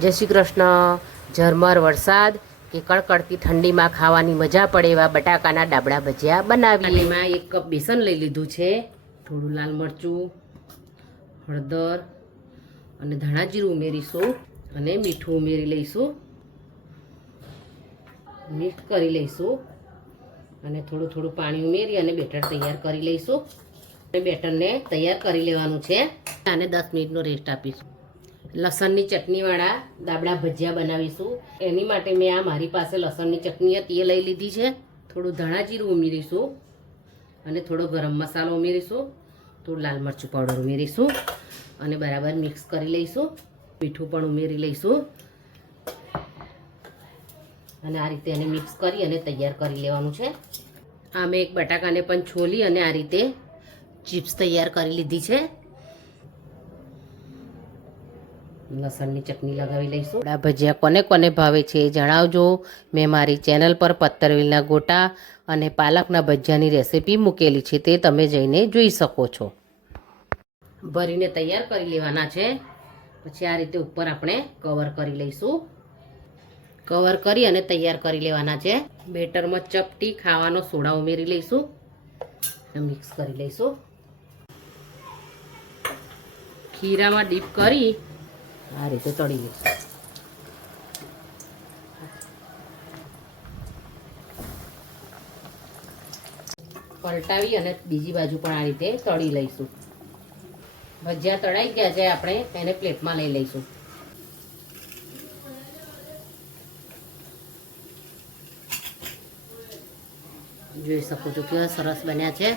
जय श्री कृष्ण। झरमर वरसाद के कड़कड़ती ठंडी में खावानी मजा पड़े एवा बटाकाना डाबड़ा भजिया बनावी। एमां 1 कप बेसन लई लीधुं छे, थोड़ुं लाल मरचुं, हळदर अने धाणा जीरुं उमेरीशुं अने मीठुं उमेरी लईशुं। मिक्स करी लईशुं अने थोड़ुं थोड़ुं पाणी उमेरी अने बेटर तैयार करी लईशुं। बेटर ने तैयार करी लेवानुं छे अने 10 मिनिटनो रेस्ट आपीशुं। लसणनी चटनीवाळा दाबड़ा भजिया बनावीशुं। एनी माटे मैं आ मारी पासे लसणनी चटनी हती ए लई लीधी छे। थोड़ुं धाणा जीरुं उमेरीशुं अने थोड़ो गरम मसालो उमेरीशुं, थोड़ुं लाल मरचुं पाउडर उमेरीशुं अने बराबर मिक्स करी लईशुं। मीठुं पण उमेरी लईशुं अने आ रीते एने मिक्स करी अने तैयार करी लेवानुं छे। आ मैं एक बटाकाने पण छोली अने आ रीते चिप्स तैयार करी लीधी छे। लसणनी चटनी लगावी लईशुं। आ भजिया कोने कोने भावे छे जणावजो। मैं मारी चेनल पर पत्तरवेलना गोटा अने पालकना भजियानी रेसिपी मूकेली छे, ते तमे जईने जोई शको छो। भरीने तैयार करी लेवाना छे। पछी आ रीते उपर आपणे कवर करी लईशुं। कवर करी अने तैयार करी लेवाना छे। बेटरमां चपटी खावानो सोडा उमेरी लईशुं, मिक्स करी लईशुं। खीरामां डीप करी आ रीते तળી લઈશું। પલટાવી અને બીજી બાજુ પણ આ રીતે તળી લઈશું। ભજીયા તળાઈ ગયા છે, આપણે તેને પ્લેટમાં લઈ લઈશું। જોઈ શકો છો કેવા સરસ બન્યા છે।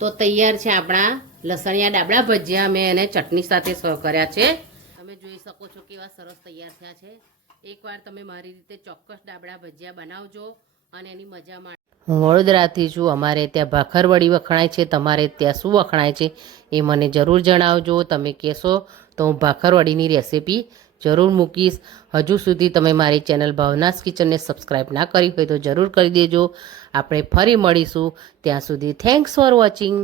तो तैयार है अपना लसणिया डाबड़ा भजिया। मैं एने चटनी साथे सर्व कर्या छे। तमे जोई शको छो केवा सरस तैयार थया छे। एकवार तमे मारी रीते चोक्कस डाबड़ा भजिया बनावजो अने एनी मजा माणो। हूँ वडोदराथी छुं। अमारे त्यां भाखरवड़ी वखणाय छे, तमारे त्यां शुं वखणाय छे ए मने जरूर जणावजो। तमे कहेशो तो हूँ भाखरवड़ीनी रेसिपी जरूर मूकीश। हजू सुधी तमे मारी चेनल भावनास किचन ने सब्सक्राइब ना करी होय तो जरूर करी देजो। આપણે ફરી મળીશું, ત્યાં સુધી થેન્ક્સ ફોર વોચિંગ।